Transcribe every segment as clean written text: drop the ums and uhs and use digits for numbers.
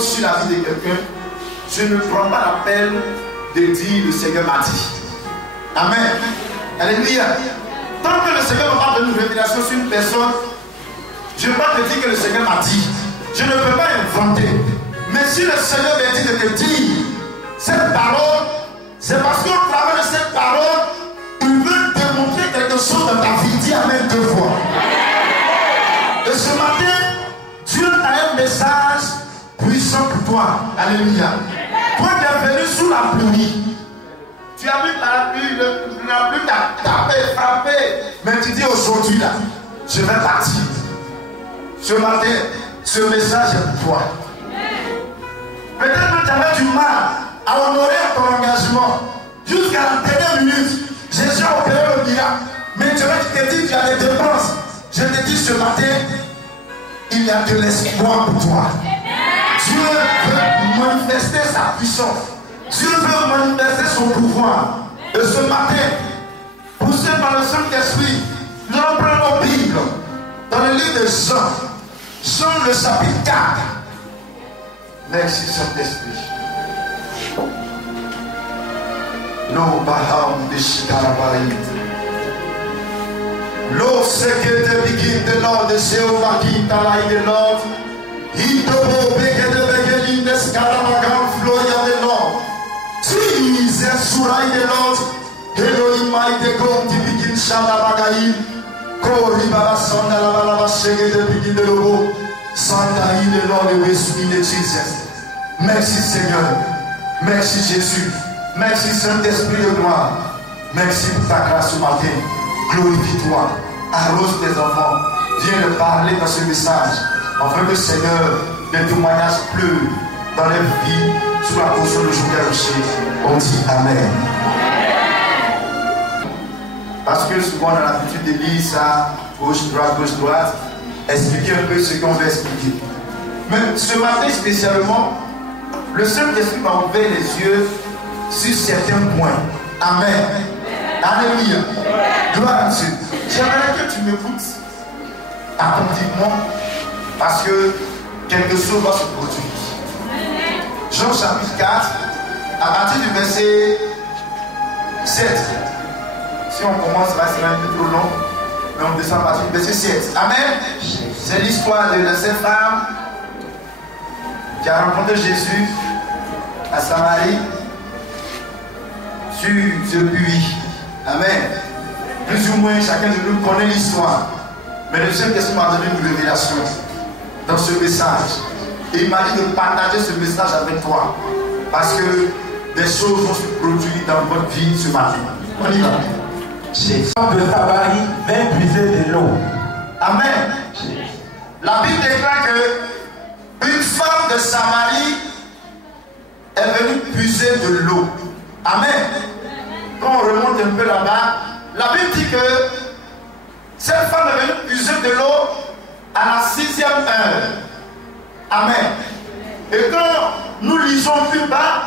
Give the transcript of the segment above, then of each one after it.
Sur la vie de quelqu'un, je ne prends pas la peine de dire le Seigneur m'a dit. Amen. Alléluia. Tant que le Seigneur m'a donné une révélation sur une personne, je ne peux pas te dire que le Seigneur m'a dit. Je ne peux pas inventer. Mais si le Seigneur m'a dit de te dire cette parole, c'est parce qu'au travers de cette parole, il veut démontrer quelque chose dans ta vie. Dis Amen 2 fois. Et ce matin, Dieu a un message puissant pour toi. Alléluia. Toi qui es venu sous la pluie, tu as vu la pluie, la pluie t'a tapé, frappé, mais tu dis aujourd'hui là, je vais partir. Ce matin, ce message est pour toi. Peut-être que tu avais du mal à honorer ton engagement jusqu'à la dernière minute. Jésus a opéré le miracle, mais tu te dis qu'il y a des dépenses. Je te dis ce matin, il y a de l'espoir pour toi. Dieu veut manifester sa puissance. Dieu veut manifester son pouvoir. Et ce matin, poussé par le Saint-Esprit, nous allons prendre nos Bibles dans le livre de Jean. Jean le chapitre 4. Merci Saint-Esprit. Lo baham de Shikarabaïd. Lo sekete begin the Lord, the Jehovah Kintalai the Lord. Itobo beke de begelin de Skaramagan Floya the Lord. Jesus Surai the Lord. Elohim Maite Konti begin Shalabagaim. Kori Baba Sanda la Baba Shege de begin de Lobo. Santa the Lord, the way sweet Jesus. Merci Seigneur. Merci Jésus. Merci Saint-Esprit de gloire. Merci pour ta grâce ce matin. Glorifie-toi. Arrose tes enfants. Viens leur parler dans ce message. Afin que Seigneur, les témoignages pleuvent dans leur vie sous la portion de journée rocher. On dit Amen. Parce que souvent on a l'habitude de lire ça, gauche, droite, expliquer un peu ce qu'on veut expliquer. Mais ce matin spécialement, le Saint-Esprit m'a ouvert les yeux sur certains points. Amen. Alléluia. Gloire à Dieu. J'aimerais que tu m'écoutes attentivement parce que quelque chose va se produire. Jean chapitre 4, à partir du verset 7. Si on commence, ça va être un peu trop long, mais on descend à partir du verset 7. Amen. C'est l'histoire de cette femme qui a rencontré Jésus à Samarie sur ce puits. Amen. Plus ou moins, chacun de nous connaît l'histoire. Mais le Saint-Esprit m'a donné une révélation dans ce message. Et il m'a dit de partager ce message avec toi. Parce que des choses vont se produire dans votre vie ce matin. On y va. Jésus de Samarie vint puiser de l'eau. Amen. La Bible déclare que une femme de Samarie est venue puiser de l'eau. Amen. Quand on remonte un peu là-bas, la Bible dit que cette femme est venue puiser de l'eau à la 6e heure. Amen. Et quand nous lisons plus bas,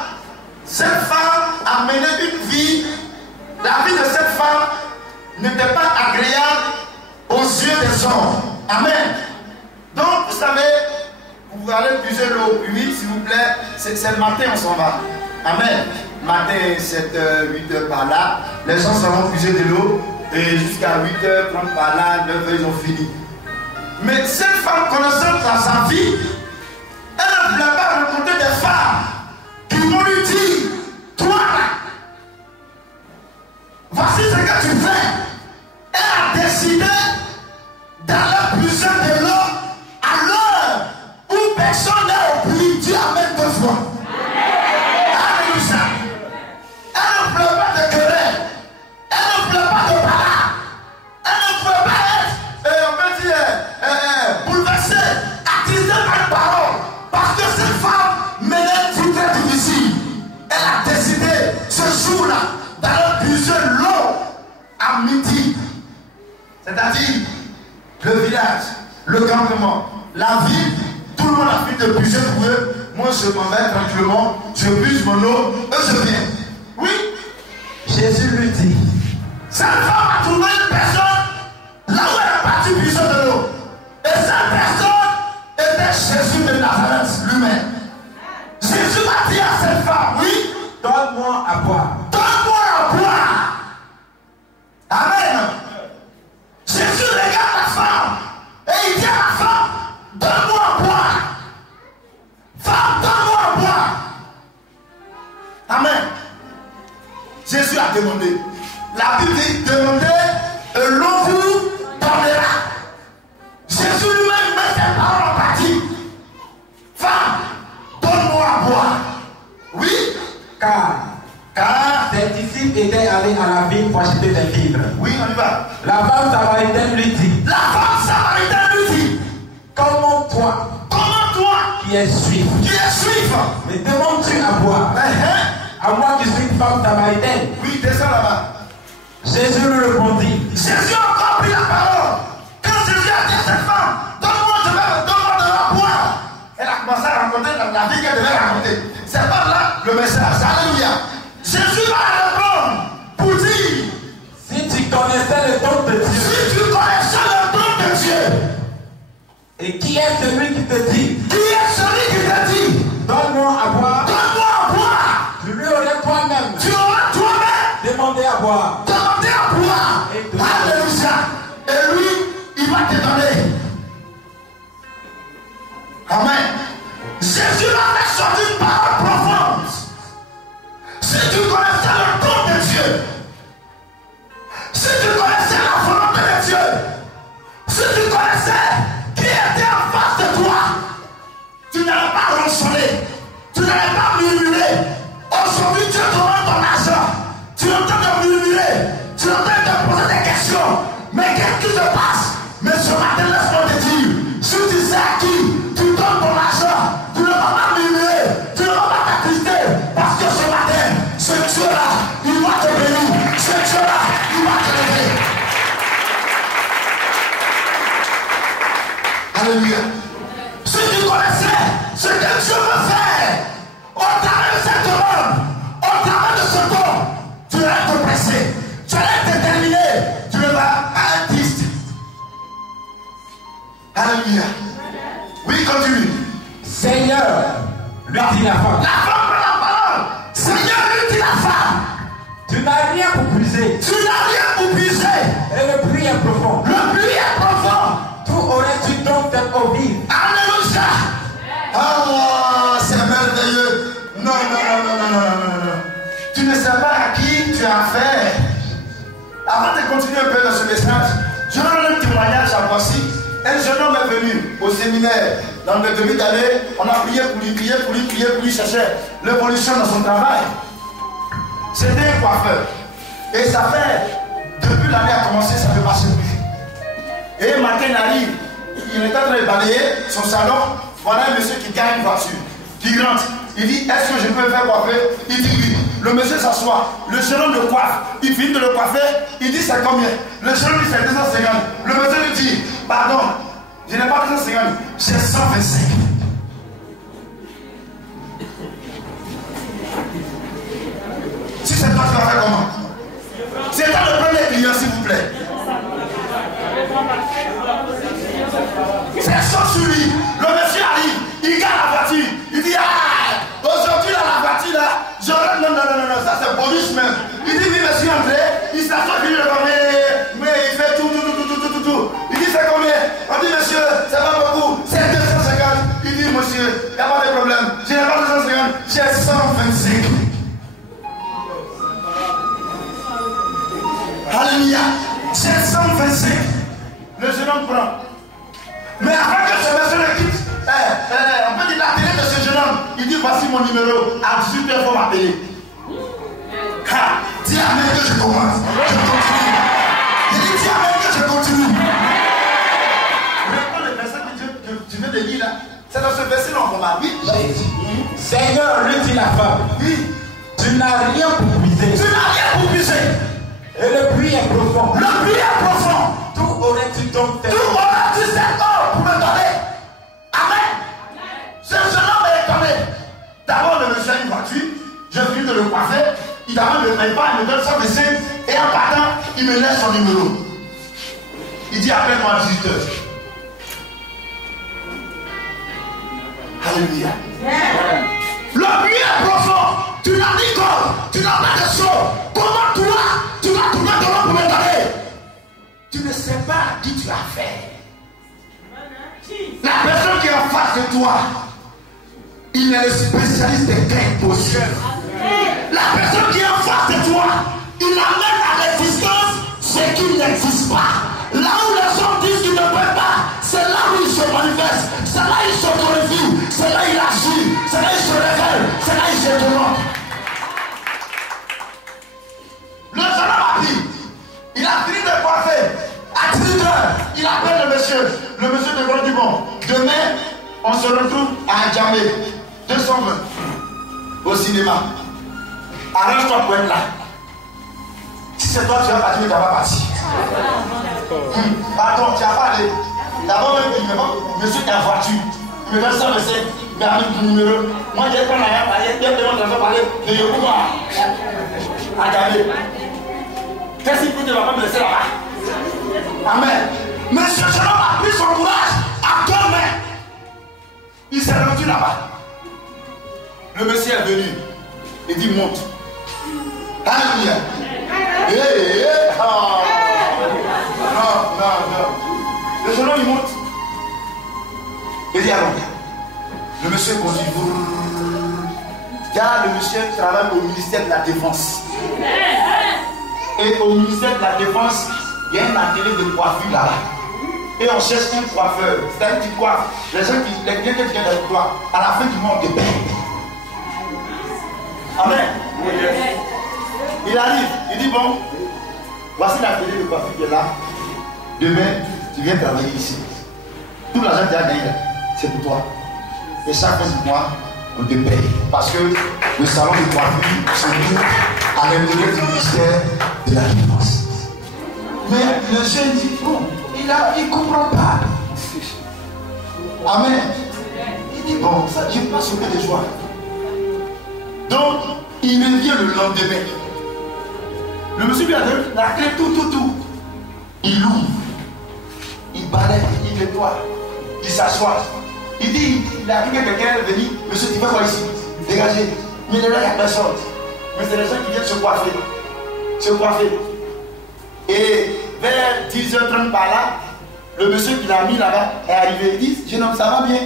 cette femme a mené une vie. La vie de cette femme n'était pas agréable aux yeux des hommes. Amen. Donc, vous savez, vous allez puiser l'eau au puits, s'il vous plaît. C'est le matin, on s'en va. Amen. Matin, 7h, 8h par là. Les gens s'en vont puiser de l'eau. Et jusqu'à 8h30 par là, 9h, ils ont fini. Mais cette femme, connaissant dans sa vie, elle ne voulait pas rencontrer des femmes qui vont lui dire, toi là, voici ce que tu fais. Elle a décidé d'aller puiser de l'eau à l'heure où personne n'est au puits. Dieu amène 2 fois. Alléluia. Elle ne voulait pas de querelle. Elle ne voulait pas de parade. Elle ne pouvait pas être, on peut dire, bouleversée, attisée par une parole. Parce que cette femme menait une vie très difficile. Elle a décidé ce jour-là d'aller puiser l'eau à midi. C'est-à-dire le village, le campement, la ville, tout le monde prends la fille de puiser pour eux. Moi, je m'en vais tranquillement. Je puise mon eau. Eux, je viens. Oui. Jésus lui dit, Cette femme a trouvé une personne là où elle est partie puiser de l'eau. Et cette personne était Jésus de Nazareth lui-même. Jésus a dit à cette femme, oui, donne-moi à boire. donne-moi à boire. Amen. Jésus regarde la femme et il dit à la femme, donne-moi à boire. Femme, donne-moi à boire. Amen. Jésus a demandé. La Bible dit, demandez et l'on vous donnera. Jésus lui-même met ses paroles en pratique. Femme, donne-moi à boire. Oui, Car ses disciples étaient allés à la ville pour acheter des vivres. oui, on y va. La femme samaritaine lui dit, La femme samaritaine lui dit, comment toi, qui es juif, me demandes-tu à boire, à moi qui suis une femme samaritaine? Oui, descends là-bas. Jésus lui répondit, Jésus a encore pris la parole. Quand Jésus a dit à cette femme, donne-moi de la boire, elle a commencé à raconter la vie qu'elle devait raconter. C'est pas là le message. Alléluia. Jésus va répondre pour dire, si tu connaissais le don de Dieu, si tu connaissais le don de Dieu, et qui est celui qui te dit, qui est celui qui te dit, donne-moi à boire, donne-moi à boire, tu lui aurais toi-même tu auras toi-même demandé à boire. demandé à boire. Alléluia. Et lui, il va te donner. Amen. Jésus avait sorti une parole profonde. Si tu connaissais le don de Dieu, si tu connaissais la volonté de Dieu, si tu connaissais qui était en face de toi, tu n'allais pas ronchonner, tu n'allais pas murmurer. Aujourd'hui, Dieu te rend ton argent. Tu es en train de murmurer, tu es en train de poser des questions. Mais qu'est-ce qui se passe? Mais ce matin, laisse-moi te dire, si tu sais à qui tu donnes ton argent, tu ne vas pas murmurer, tu ne vas pas t'attrister, parce que ce matin, ce Dieu-là, il va te bénir, ce Dieu-là, il va te lever. Alléluia. Si tu connaissais ce que Dieu veut faire, au travers de cette demande, au travers de ce don, tu allais te presser, tu allais te déterminer, tu ne vas pas être triste. Alléluia. Oui, continue. Seigneur, lui dit la femme, La femme prend la parole. Seigneur, lui dit la femme, tu n'as rien pour puiser, tu n'as rien pour puiser. et le puits est profond. Le puits est profond. Où aurais-tu donc cette eau vive? Alléluia. Oh, c'est merveilleux. Non, non, non, non, non, non, non, non. Tu ne sais pas à qui tu as affaire. Avant de continuer un peu dans ce message, je donne un témoignage à Boissy. Un jeune homme est venu au séminaire. Dans le début d'année, on a prié pour lui, cherchait l'évolution dans son travail. C'était un coiffeur. Et ça fait, depuis l'année a commencé, ça ne peut marcher plus. Et un matin, il arrive, il est en train de balayer son salon. Voilà un monsieur qui gagne une voiture, qui rentre. Il dit, est-ce que je peux faire coiffer? Il dit oui. Le monsieur s'assoit, le jeune homme le coiffe, il finit de le coiffer, il dit c'est combien? Le jeune homme dit c'est 250. Le monsieur lui dit, pardon, je n'ai pas 250, j'ai 125. Si c'est toi, tu vas faire comment? C'est toi le premier client, s'il vous plaît. C'est ça sur lui. Le monsieur arrive, il garde la voiture, il dit ah, aujourd'hui là, la voiture là, j'aurais. Non, ça c'est bonus même. Il dit oui, monsieur André, il s'assoit, il dit mais il fait tout. Il dit c'est combien? On dit monsieur, c'est pas beaucoup, c'est 250. Il dit monsieur, il n'y a pas de problème, je n'ai pas 250, j'ai 125. Alléluia, j'ai 125. Le jeune homme prend. Mais avant que ce monsieur le quitte, on peut dire la télé de ce jeune homme, il dit voici mon numéro, à 18h il faut m'appeler. Dis amen que je commence. Je continue. Il dit dis amen que je continue. Reprends le verset que tu viens de lire là. C'est dans ce verset-là qu'on va. Oui. Seigneur, lui dit la femme, Oui. tu n'as rien pour puiser, Tu n'as rien pour puiser. et le puits est profond. Le puits est profond. D'où aurais-tu donc cette Tout eau? auras-tu cette eau pour me donner? Amen. monsieur a une voiture, je finis de le coiffer, il t'amène le paye pas, il me donne son décès, et en partant, il me laisse son numéro. Il dit appelle-moi à 18h. Alléluia. Le puits est profond. Tu n'as ni corps, tu n'as pas de son. Comment toi, tu vas tourner devant pour me donner? Tu ne sais pas qui tu as fait. La personne qui est en face de toi, il est le spécialiste des gains possibles. La personne qui est en face de toi, il amène à l'existence ce qui n'existe pas. Là où les hommes disent qu'ils ne peuvent pas, c'est là où il se manifeste, c'est là où il se glorifie, c'est là où il agit, c'est là où il se révèle, c'est là où il se demande. Le jeune homme a dit, il a fini de coiffer. À 18h, il appelle le monsieur de Gros Dumont. Demain, on se retrouve à Djamé, 220, au cinéma. Arrange-toi pour être là. Si c'est toi, tu vas partir, tu vas pas partir. Pardon, tu n'as pas allé. D'abord, même, il me dit, monsieur est en voiture. Il me donne ça, monsieur, il m'a mis le numéro. Moi, j'ai pas la parler, il y a parler de Yokouba à Djamé. Qu'est-ce qu'il peut te va pas me laisser là-bas? Amen. Mais ce jeune homme a pris son courage à 2 mains. Il s'est rendu là-bas. Le monsieur est venu. Il dit monte. Alléluia. Non. Le jeune homme il monte. Il dit allons. Le monsieur conduit. Car le monsieur travaille au ministère de la Défense. Et au ministère de la Défense, il y a un atelier de coiffure là-bas. Et on cherche un coiffeur. C'est-à-dire que tu coiffes. Les gens qui viennent que tu viens avec toi, à la fin du mois, on te paye. Amen. Il arrive, il dit bon, voici l'atelier de coiffure qui est là. Demain, tu viens travailler ici. Tout l'argent que tu as gagné, c'est pour toi. Et chaque fin du mois, on te paye. Parce que le salon de coiffure se trouve à l'intérieur du ministère de la Défense. Mais le jeune dit bon, il ne comprend pas. Amen. Il dit bon, ça, je ne peux pas sauver de joie. Donc, il revient le lendemain. Le monsieur lui a donné la clé, tout. Il ouvre, il balaye, il nettoie, il s'assoit. Il dit, il a vu que quelqu'un est venu, monsieur, tu fais quoi ici? Dégagez. Mais là, il n'y a personne. Mais c'est les gens qui viennent se coiffer. Et vers 10h30 par là, le monsieur qui l'a mis là-bas est arrivé. Il dit, jeune homme, ça va bien?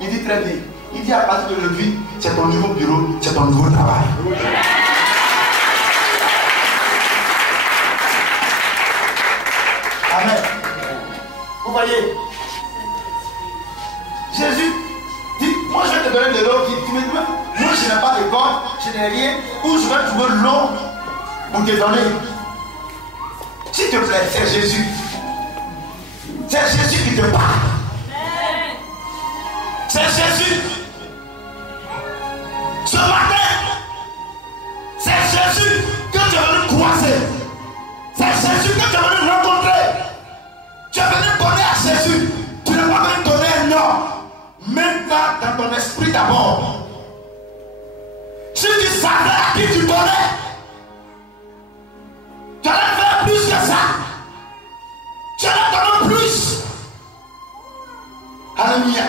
Il dit très bien. Il dit à partir de aujourd'hui, c'est ton nouveau bureau, c'est ton nouveau travail. Amen. Vous voyez, Jésus dit, moi je vais te donner de l'eau. Tu me dis, moi je n'ai pas de corps, je n'ai rien, où je vais trouver l'eau pour te donner. S'il te plaît, c'est Jésus. C'est Jésus qui te parle. C'est Jésus. Ce matin, c'est Jésus que tu es venu croiser. C'est Jésus que tu es venu rencontrer. Tu es venu donner à Jésus. Tu n'es pas venu donner un nom. Maintenant, dans ton esprit d'abord. Si tu savais à qui tu donnais, tu allais faire plus que ça. Tu allais donner plus. Alléluia.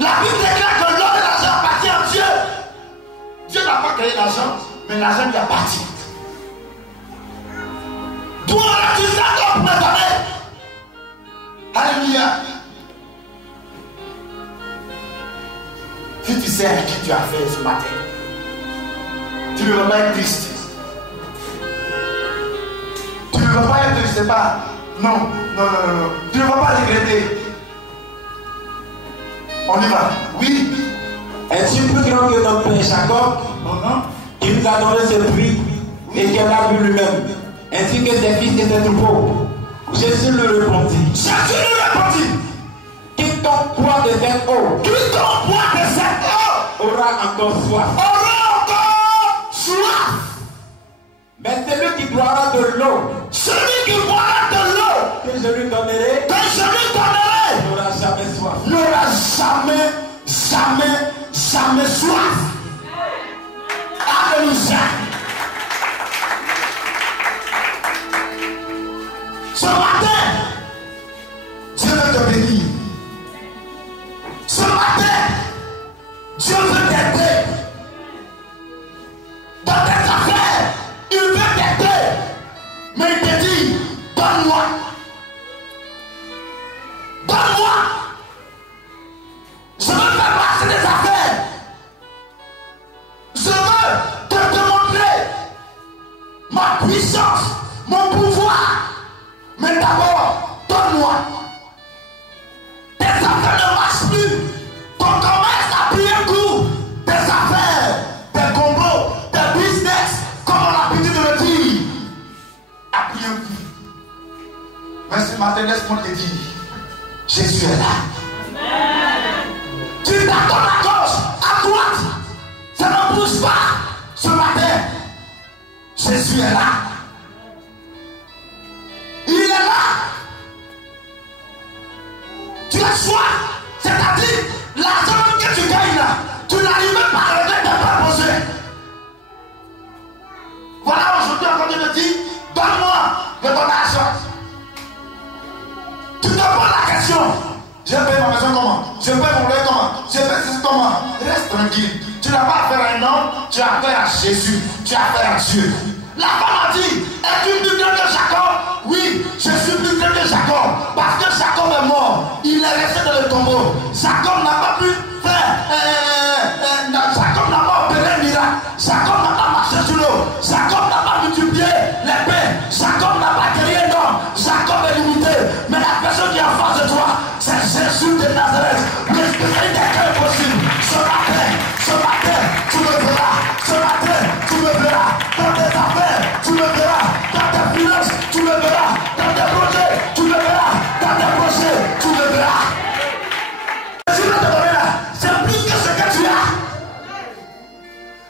La Bible déclare que l'or et l'argent appartient à Dieu. Dieu n'a pas créé l'argent, mais l'argent lui appartient. Toi, tu sais qu'on peut donner. Alléluia. Si tu sais à qui tu as fait ce matin, tu ne vas pas être triste. Tu ne vas pas être, je ne sais pas. Non. Tu ne vas pas regretter. On y va. Oui. Est-ce plus grand que notre père Jacob, qui nous a donné ce puits et qui en a bu lui-même, ainsi que ses fils et ses troupeaux? Jésus lui répondit. Quiconque boit de cette eau aura encore soif. Mais celui qui boira de l'eau, que je lui donnerai, n'aura jamais soif. N'aura jamais soif. Alléluia. Ce matin, Dieu veut te bénir. Ce matin, Dieu veut t'aider. Dans tes affaires, il veut t'aider. Mais il te dit, donne-moi. Donne-moi. Je veux faire marcher des affaires. Je veux te démontrer ma puissance, mon pouvoir. Mais d'abord, donne-moi. Tes affaires ne marchent plus. Ton commerce a pris un coup. Tes affaires, tes combos, tes business, comme on a l'habitude de le dire, a pris un coup. Mais ce matin, laisse-moi te dire, Jésus est là. Tu t'attends à gauche, à droite. Ça ne bouge pas. Ce matin, Jésus est là. Il est là. Tu as choix. C'est-à-dire, l'argent que tu gagnes là, tu n'arrives même pas à remettre tes pas posés. Voilà, aujourd'hui, quand tu me dis, donne-moi de ton argent. Tu te poses la question. Je paye ma maison comment? Je paye mon loyer comment? Je paye ceci comment? Reste tranquille. Tu n'as pas affaire à un homme, tu as affaire à Jésus. Tu as affaire à Dieu. La femme a dit, es-tu plus grand que Jacob? Oui, je suis plus grand que Jacob. Parce que Jacob est mort. Il est resté dans le tombeau. Jacob n'a pas pu faire. Jacob n'a pas opéré un miracle. Jacob n'a pas marché sur l'eau. Jacob n'a pas multiplié les pains. Jacob n'a pas créé un homme. Jacob est limité. Mais la personne qui est en face de toi, c'est Jésus de Nazareth. Le spécialité est possible. Ce matin, tu me verras. Ce matin, tu me verras. Dans tes affaires, tu me verras. Dans tes finances, tu me verras. Dans tes projets, tu me verras. Dans tes projets, tu me verras. Je vais te donner là. C'est plus que ce que tu as.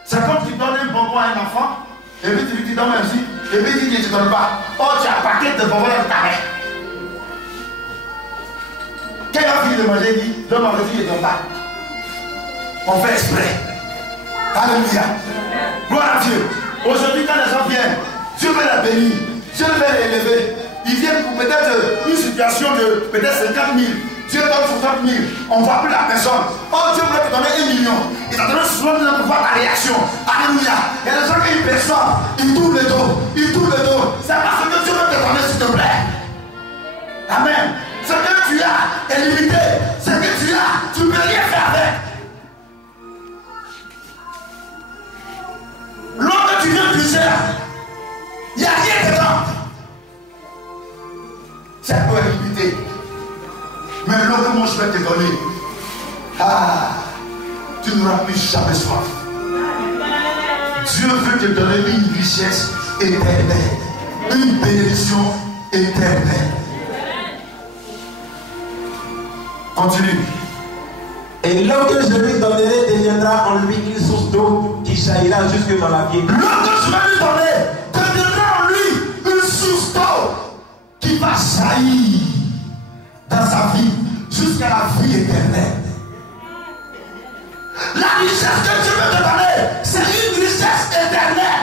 C'est comme tu donnes un bonbon à un enfant. Et puis tu lui dis donne merci. Et puis il dit que tu ne donnes pas. Oh, tu as un paquet de bonbons dans ta main. Quand il a fini de manger, il dit donne-moi le fil et donne pas. On fait exprès. Alléluia. Gloire à Dieu. Aujourd'hui, quand les gens viennent, Dieu veut les bénir. Dieu veut les élever. Ils viennent pour peut-être une situation de peut-être 50 000. Dieu donne 60 000. On ne voit plus la personne. Oh, Dieu voulait te donner 1 million. Il t'a donné 60 000 pour voir ta réaction. Alléluia. Il y a des gens qui perçoivent. Ils tournent le dos. Ils tournent le dos. C'est parce que Dieu veut te donner, s'il te plaît. Amen. Ce que tu as est limité. Ce que tu as, tu ne peux rien faire avec. L'eau que tu viens puiser, il n'y a rien dedans. C'est un peu limité. Mais l'eau que moi je vais te donner, tu n'auras plus jamais soif. Dieu veut te donner une richesse éternelle, une bénédiction éternelle. Continue. Et l'eau que je lui donnerai deviendra en lui une source d'eau qui jaillira jusque dans la vie. L'eau que je vais lui donner deviendra en lui une source d'eau qui va jaillir dans sa vie jusqu'à la vie éternelle. La richesse que Dieu veut te donner, c'est une richesse éternelle.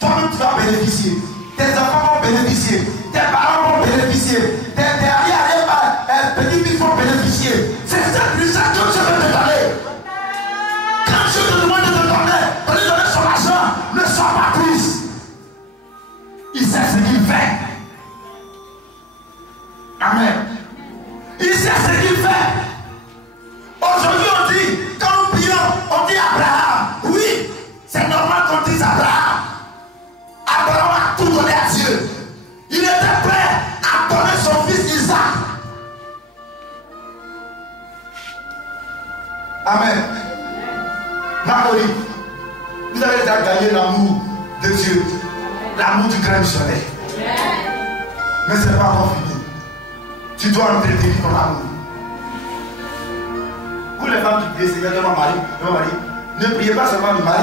Toi-même tu vas bénéficier. Tes enfants vont bénéficier. Tes parents vont bénéficier. Tes petits-fils vont bénéficier. C'est cette richesse que Dieu veut te donner. Quand Dieu te demande de te donner son argent, ne sois pas triste. Il sait ce qu'il fait. Amen. Il sait ce qu'il fait. Aujourd'hui on dit, quand nous prions, on dit Abraham. Oui, c'est normal qu'on dise Abraham. Abraham a tout donné à Dieu. Il était prêt à donner son fils Isaac. Amen. Napoli, vous avez déjà gagné l'amour de Dieu, l'amour du grand missionnaire. Mais ce n'est pas encore fini. Tu dois entretenir ton amour. Pour les femmes qui prient, Seigneur, de mon mari, ne priez pas seulement du mari,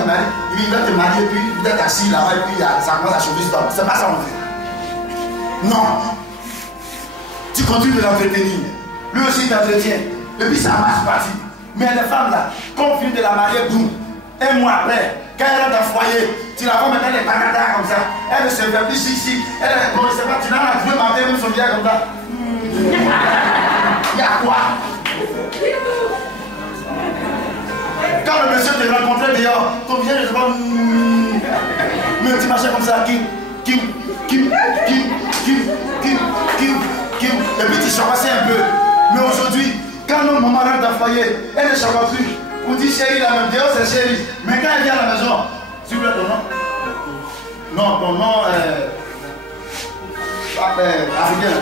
il va te marier, puis vous êtes assis là-bas, et puis ça commence à chauffer. C'est pas ça qu'on fait. Non. Tu continues de l'entretenir. Lui aussi il t'entretient. Et puis ça marche parti. Mais les femmes là, quand on finit de la marier, boum, Un mois après, quand elle rentre dans le foyer, tu la vois maintenant les pagadas comme ça. Elle ne se fait plus ici. Elle est bon, je sais pas, tu n'as pas vu ma mère, même son vieil comme ça. Il y a quoi? Quand le monsieur te rencontrait dehors, ton vieil, je sais pas. Mais tu marchais comme ça, et puis tu chabassais un peu. Mais aujourd'hui, quand notre maman rentre dans le foyer, elle ne chabasse plus. On dit chérie, la même dehors, c'est chérie. Mais quand elle vient à la maison, s'il vous plaît, ton nom? Non, ton nom africain.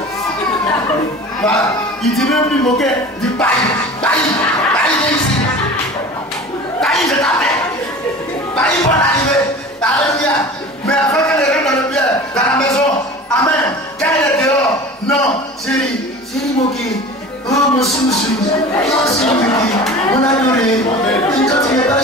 Voilà. Il dit même plus moqué. Il dit Baï, viens ici. Baï, je t'appelle. Baï, bonne arrivée. Alléluia. Mais après qu'elle rentre dans la maison, amen. Quand elle est dehors, non, chérie moqué. Oh, mon chou, oh, c'est mon adoré. Quand tu n'es pas,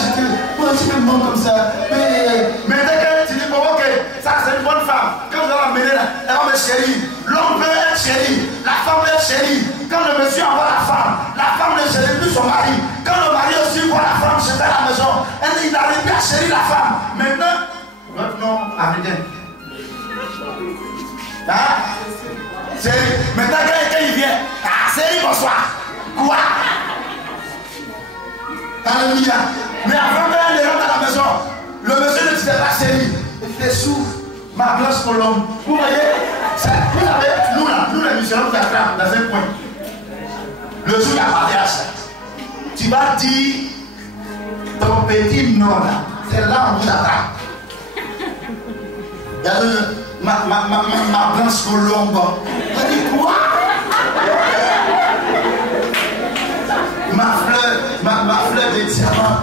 tu me montres comme ça. Mais dès que tu dis, bon, ok, ça c'est une bonne femme. Quand vous allez l'amener là, elle va me chérir. L'homme peut être chéri, la femme peut être chérie. Quand le monsieur envoie la femme ne chérit plus son mari. Quand le mari aussi voit la femme chez à la maison, il n'arrive plus à chérir la femme. Maintenant, votre nom africain. Hein? Maintenant, quand il vient, c'est bonsoir. Quoi? Alléluia. Mais avant qu'elle rentre à la maison, le monsieur ne disait pas chérie. Il fait souffle, ma blanche colombe. Vous voyez? Vous savez, nous les musulmans, nous attrapons dans un coin. Le jour de la mariage, tu vas dire ton petit nom là, c'est là où on vous attrape. Il y a ma blanche colombe. Tu dis quoi? Ma fleur de diamant.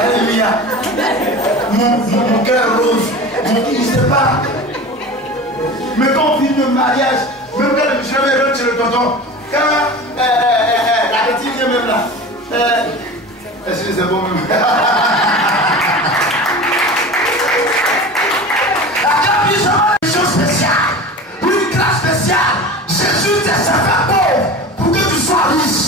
Alléluia. Mon cœur rose. Je ne sais pas. Mais quand on vit le mariage, même quand je vais rentrer chez le tonton, quand la petite vient même là. Est-ce que c'est bon même? Une chose spéciale, une grâce spéciale. Jésus t'a fait pauvre pour que tu sois riche.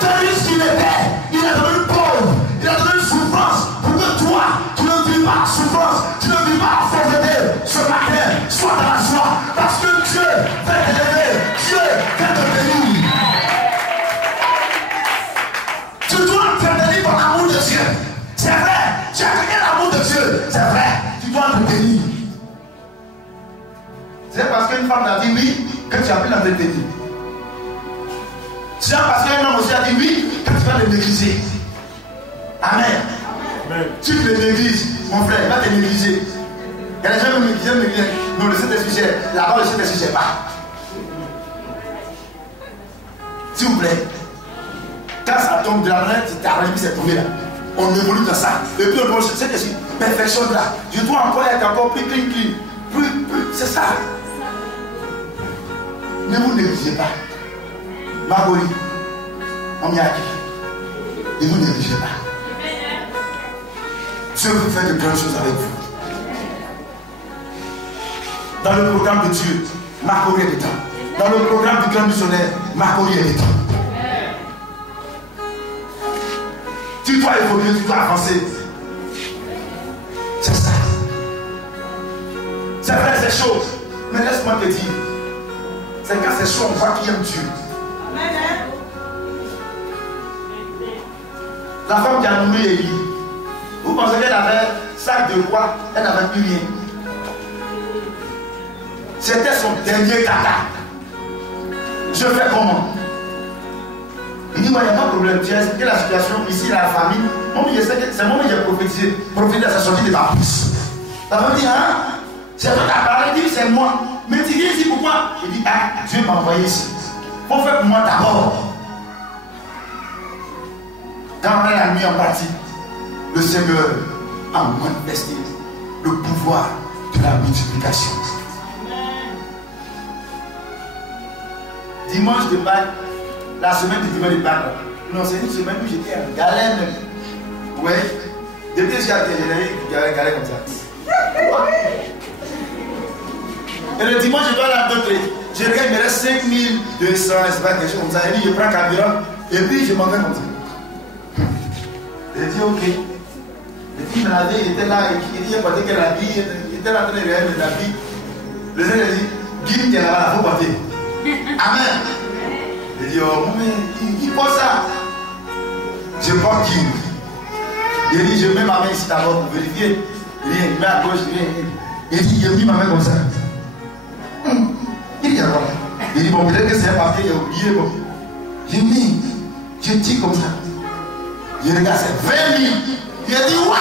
Tandis qu'il était, il est devenu pauvre. Il a donné une souffrance pour que toi, tu ne vis pas la souffrance, tu ne vis pas la pauvreté. Ce matin, sois dans la joie, parce que Dieu va t'élever, Dieu va te bénir. Tu dois te bénir par l'amour de Dieu. C'est vrai, tu as gagné l'amour de Dieu. C'est vrai, tu dois te bénir. C'est parce qu'une femme t'a dit oui que tu as pris la tête de Dieu. C'est parce qu'un homme aussi a dit oui que tu vas le négliger. Amen. Amen. Tu le négliges, mon frère, il va te négliger. Il y a des gens qui me disent non, le Saint-Esprit, là-bas le Saint-Esprit, je ne sais pas. S'il vous plaît, quand ça tombe de la main, tu t'arrives, c'est tombé là. On évolue dans ça. Et puis on dit, Saint-Esprit, perfection là. Je dois encore être encore plus clean. Plus, c'est ça. Ne vous négligez pas. Marguerite, on y a qui? Ne vous négligez pas. Dieu veut faire de grandes choses avec vous. Dans le programme de Dieu, Marguerite est dedans. Dans le programme du grand missionnaire, Marguerite est dedans. Tu dois évoluer, tu dois avancer. C'est ça. C'est vrai, c'est chaud. Mais laisse-moi te dire. C'est quand c'est chaud, on voit qui aime Dieu. La femme qui a nourri Élie, vous pensez qu'elle avait sac de roi, elle n'avait plus rien. C'était son dernier caca. Je fais comment? Il dit, moi, il n'y a pas de problème. Tu as expliqué la situation ici, la famille. Moi, je sais que c'est moi qui j'ai prophétisé. Prophétisé à sa sortie de ma bouche. La femme dit, hein? C'est toi qui as parlé, il dit, c'est moi. Mais tu viens ici pourquoi? Il dit, ah, Dieu m'a envoyé ici. Il faut faire pour moi d'abord. Quand on a mis en partie, le Seigneur a manifesté le pouvoir de la multiplication. Dimanche de Pâques, la semaine de dimanche de Pâques, non, c'est une semaine où j'étais en galère même. Oui, depuis que j'ai galère comme ça. Et le dimanche, je dois aller à d'autres. Je regarde, il me reste 5200, c'est pas quelque chose comme ça. Et puis je prends carburant et puis je m'en vais comme ça. Il dit ok. Il dit, il était là, il dit, il portait quel habit, il était là en train de regarder les habits. Le Seigneur dit, Guy qui est là-bas, il faut porter. Amen. Il dit, oh, mais il porte ça. Je porte Guy. Il dit, je mets ma main ici d'abord pour vérifier. Il dit, il met à gauche, il dit, il mis ma main comme ça. Il dit, alors, il dit, bon, peut-être que c'est un papier, il a oublié, bon. J'ai mis, je dis comme ça. Il regarde, c'est 20 000. Il a dit, waouh!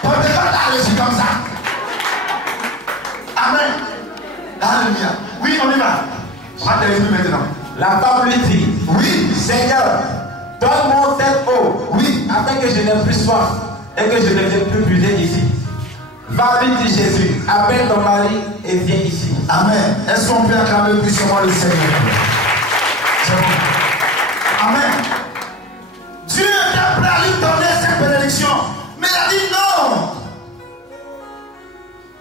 Pourquoi t'as réussi comme ça? Amen. Alléluia. Oui, on y va. Rendez-vous maintenant. La femme lui dit, oui, Seigneur, donne-moi cette eau, oui, afin que je n'ai plus soif et que je ne vienne plus puiser ici. Va vite, dit Jésus, appelle ton mari et viens ici. Amen. Est-ce qu'on peut acclamer puissamment le Seigneur? C'est bon. Amen. Dieu était prêt à lui donner cette bénédiction. Mais il a dit non.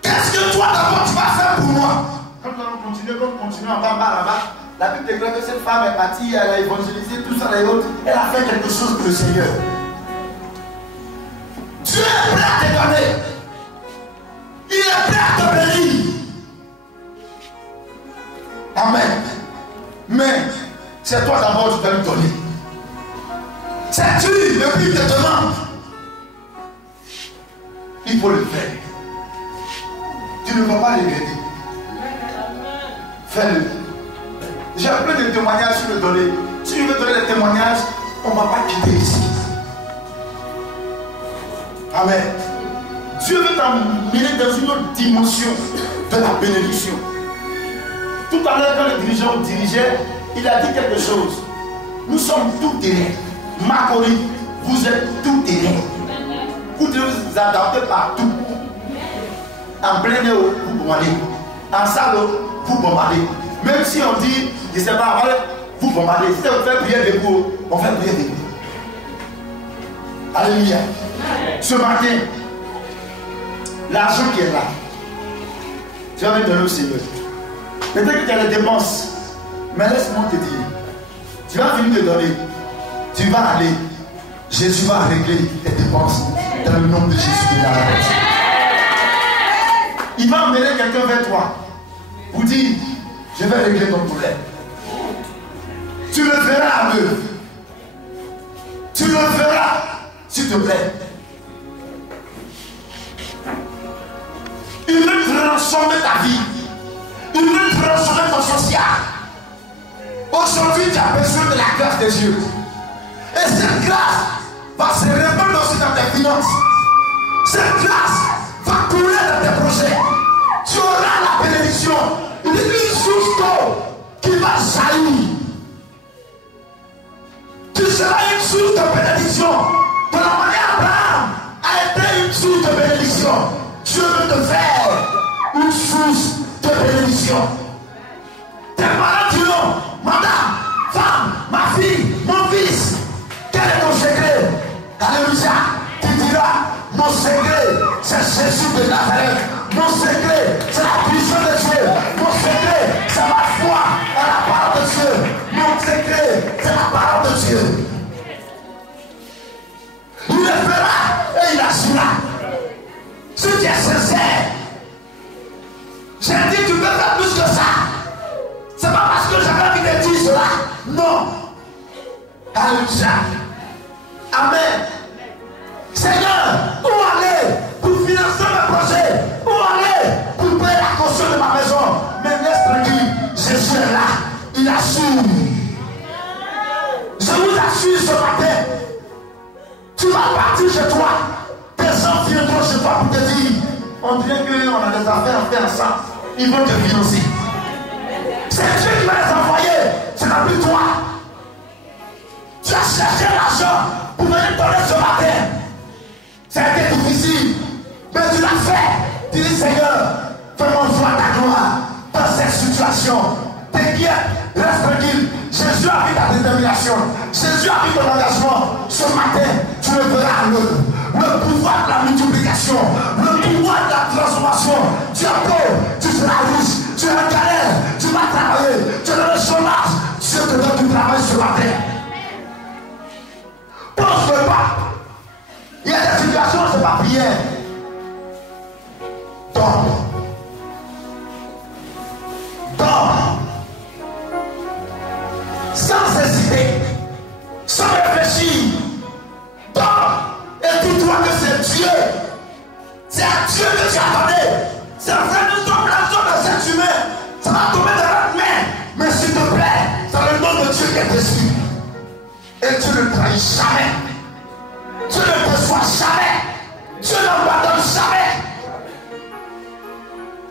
Qu'est-ce que toi d'abord tu vas faire pour moi? Quand nous allons continuer en bas là-bas, la Bible déclare que cette femme est partie, elle a évangélisé, tout ça et autres. Elle a fait quelque chose pour le Seigneur. Dieu est prêt à te donner. Il est prêt à te bénir. Amen. Mais c'est toi d'abord qui dois lui donner. C'est tu, le but te demande. Il faut le faire. Tu ne vas pas regretter. Fais-le. J'ai plein de témoignages sur le donner. Si tu veux donner des témoignages, on ne va pas quitter ici. Amen. Dieu veut t'emmener dans une autre dimension de la bénédiction. Tout à l'heure, quand le dirigeant dirigeait, il a dit quelque chose. Nous sommes tout terrain. Macori, vous êtes tout terrain. Vous devez vous adapter partout. En plein air, vous bombardez. En salle, vous bombardez. Même si on dit, je ne sais pas, vous bombardez. Si on fait prier debout, on fait prier debout. Alléluia. Ce matin, l'argent qui est là, tu vas mettre dans le Seigneur. Peut-être que tu as les dépenses, mais laisse-moi te dire, tu vas venir te donner, tu vas aller, Jésus va régler tes dépenses dans le nom de Jésus de Nazareth. Il va emmener quelqu'un vers toi pour dire, je vais régler ton problème. Tu le verras à l'œuvre. Tu le verras, s'il te plaît. Il veut transformer ta vie. Il veut transformer ton social. Aujourd'hui, tu as besoin de la grâce de Dieu. Et cette grâce va se répandre aussi dans tes finances. Cette grâce va couler dans tes projets. Tu auras la bénédiction. Il y a une source d'eau qui va jaillir. Tu seras une source de bénédiction. De la manière Abraham a été une source de bénédiction. Dieu veut te faire une source de bénédiction. Tes parents diront, madame, femme, ma fille, mon fils, quel est ton secret? Alléluia. Tu diras, mon secret, c'est Jésus de Nazareth. Mon secret, c'est la puissance de Dieu. Mon secret, c'est ma foi à la parole de Dieu. Mon secret, c'est la parole de Dieu. Il le fera et il assurera. Si tu es sincère, j'ai dit tu peux faire plus que ça. C'est pas parce que j'avais envie de dire cela. Non. Alléluia. Amen. Seigneur, où aller pour financer mes projets? Où aller pour payer la caution de ma maison? Mais laisse tranquille, Jésus est là. Il assure. Je vous assure ce matin. Tu vas partir chez toi. Tes gens viendront chez toi pour te dire, on dirait qu'on a des affaires à faire ensemble. Ils vont te financer. C'est Dieu qui va les envoyer. C'est pas plus toi. Tu as cherché l'argent pour venir donner ce matin. Ça a été difficile. Mais tu l'as fait. Tu dis, Seigneur, fais-moi voir ta gloire dans cette situation. T'inquiète, reste tranquille. Jésus a vu ta détermination. Jésus a vu ton engagement. Ce matin, tu le verras à l'œuvre. Le pouvoir de la multiplication, le pouvoir de la transformation. Bientôt, tu seras riche, tu es en galère, tu vas travailler, tu es dans le chômage. Dieu te donne du travail ce matin. Pose le prière. Dors. Dors. Sans hésiter. Sans réfléchir. Dors. Et dis-toi que c'est Dieu. C'est à Dieu que tu attendais. C'est vrai de ton plateau de cet humain. Ça va tomber dans notre main. Mais s'il te plaît, c'est le nom de Dieu qui est dessus. Et Dieu ne trahit jamais. Dieu ne déçoit jamais. Dieu n'abandonne jamais.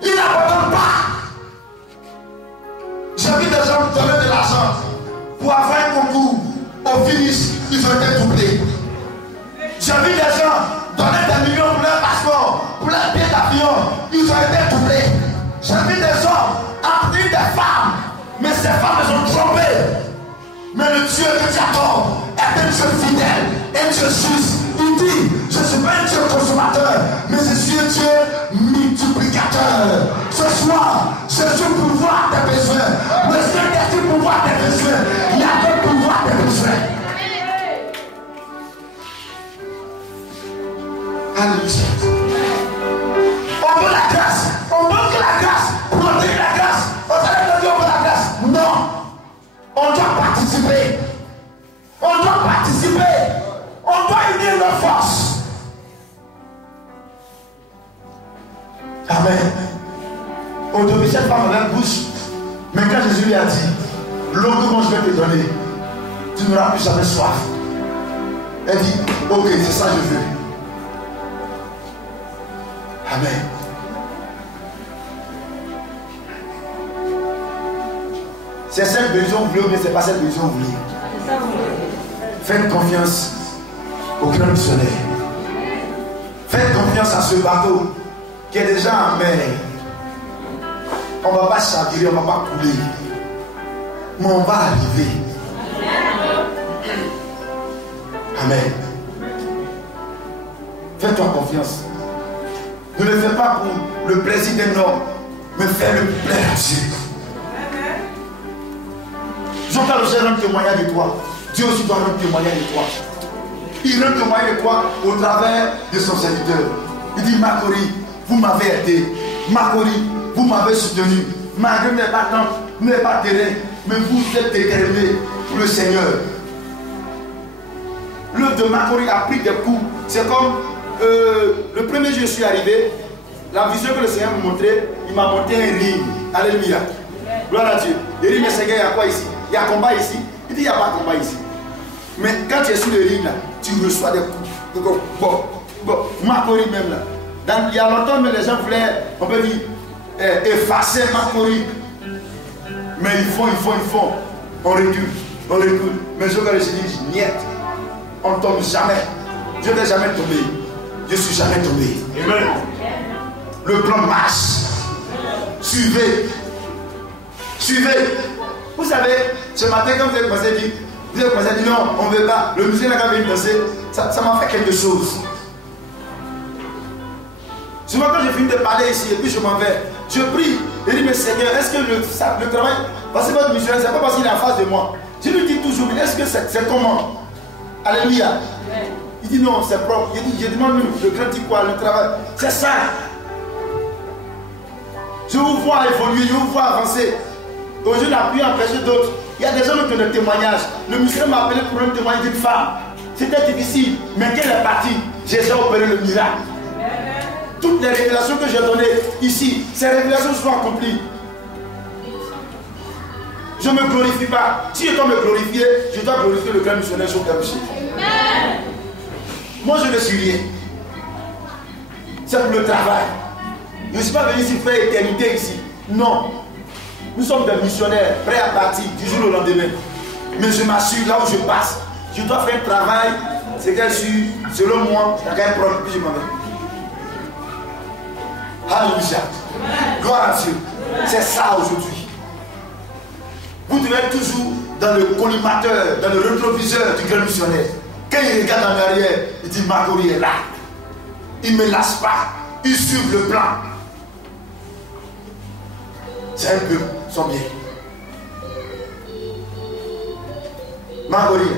Il n'abandonne pas. J'ai vu des gens donner de l'argent pour avoir un concours. Au finish, ils ont été doublés. J'ai vu des gens donner des millions pour leur passeport, pour leur billet d'avion. Ils ont été doublés. J'ai vu des hommes appeler des femmes. Mais ces femmes les ont trompées. Mais le Dieu que tu attends est un Dieu fidèle, un Dieu juste. Il dit, je ne suis pas un Dieu consommateur, mais je suis un Dieu multiplicateur. Ce soir, je suis pouvoir tes besoins. Le Seigneur est pouvoir tes besoins. Il y a que pouvoir tes besoins. Alléluia. On veut la grâce. On veut que la grâce. Pour obtenir la grâce. On s'arrête de dire on veut la grâce. Non. On doit participer. On doit participer. On doit unir nos forces. Amen. Au début, cette femme avait une bouche. Mais quand Jésus lui a dit, l'eau que moi je vais te donner, tu n'auras plus jamais soif. Elle dit, ok, c'est ça que je veux. Amen. C'est cette besoin voulue ou bien c'est pas cette besoin voulue. Faites confiance au grand missionnaire. Faites confiance à ce bateau qui est déjà en mer. On ne va pas chavirer, on ne va pas couler. Mais on va arriver. Amen. Fais-toi confiance. Ne le fais pas pour le plaisir d'un homme, mais fais-le plaire à Dieu. Jean-Claude Roger rend témoignage de toi. Dieu aussi doit rendre témoignage de toi. Il rend témoignage de toi au travers de son serviteur. Il dit, Makori, vous m'avez aidé. Makori, vous m'avez soutenu. Malgré mes battants, mes pas terrain, mais vous êtes déterminé pour le Seigneur. L'œuvre de Makori a pris des coups. C'est comme le premier jour je suis arrivé, la vision que le Seigneur m'a montré, il m'a montré un ring. Alléluia. Gloire à Dieu. Il dit, mais Seigneur, il y a quoi ici? Il y a combat ici. Il dit, il n'y a pas de combat ici. Mais quand tu es sur le ring là, tu reçois des coups. Bon, Makori même là. Il y a longtemps, mais les gens voulaient, on peut dire, effacer Makori. Mais ils font. On recule. Mais je dis, niet. On ne tombe jamais. Je ne vais jamais tomber. Je ne suis jamais tombé. Amen. Le plan marche. Suivez. Vous savez, ce matin, quand vous avez commencé à dire, non, on ne veut pas. Le musée n'a qu'à venir danser. Ça m'a fait quelque chose. Souvent, quand j'ai fini de parler ici, et puis je m'en vais, je prie. Et dis, mais Seigneur, est-ce que le travail, parce que votre missionnaire, c'est pas parce qu'il est en face de moi. Je lui dis toujours, est-ce que c'est comment? Alléluia. Il dit non, c'est propre. Je demande lui, le grand dit quoi, le travail. C'est ça. Je vous vois évoluer, je vous vois avancer. Aujourd'hui, on a pu empêcher d'autres. Il y a des gens qui ont des témoignages. Le missionnaire m'a appelé pour un témoignage d'une femme. C'était difficile, mais qu'elle est partie, j'ai déjà opéré le miracle. Toutes les révélations que j'ai données ici, ces révélations sont accomplies. Je ne me glorifie pas. Si je dois me glorifier, je dois glorifier le grand missionnaire sur Kabuchi. Moi, je ne suis rien. C'est pour le travail. Je ne suis pas venu ici faire éternité ici. Non. Nous sommes des missionnaires prêts à partir du jour au lendemain. Mais je m'assure, là où je passe, je dois faire un travail, c'est qu'elle suit, selon moi, chacun est propre, puis je m'en vais. Alléluia. Gloire à Dieu. C'est ça aujourd'hui. Vous devez être toujours dans le collimateur, dans le rétroviseur du grand missionnaire. Quand il regarde en arrière, il dit Makori est là. Il ne me lâche pas. Il suit le plan. C'est un peu son bien. Makori,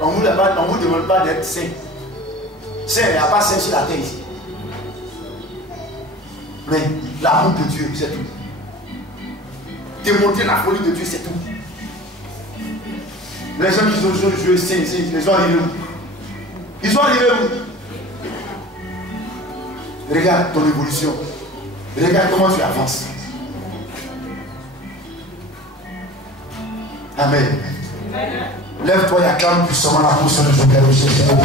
on ne vous demande pas d'être saint. Saint, il n'y a pas saint sur la terre ici. Mais l'amour de Dieu, c'est tout. Démontrer la folie de Dieu, c'est tout. Les gens qui ont joué saint, ils sont arrivés où? Ils sont arrivés où? Regarde ton évolution. Regarde comment tu avances. Amen. Lève-toi et acclame puissamment la portion de ton Père au Seigneur.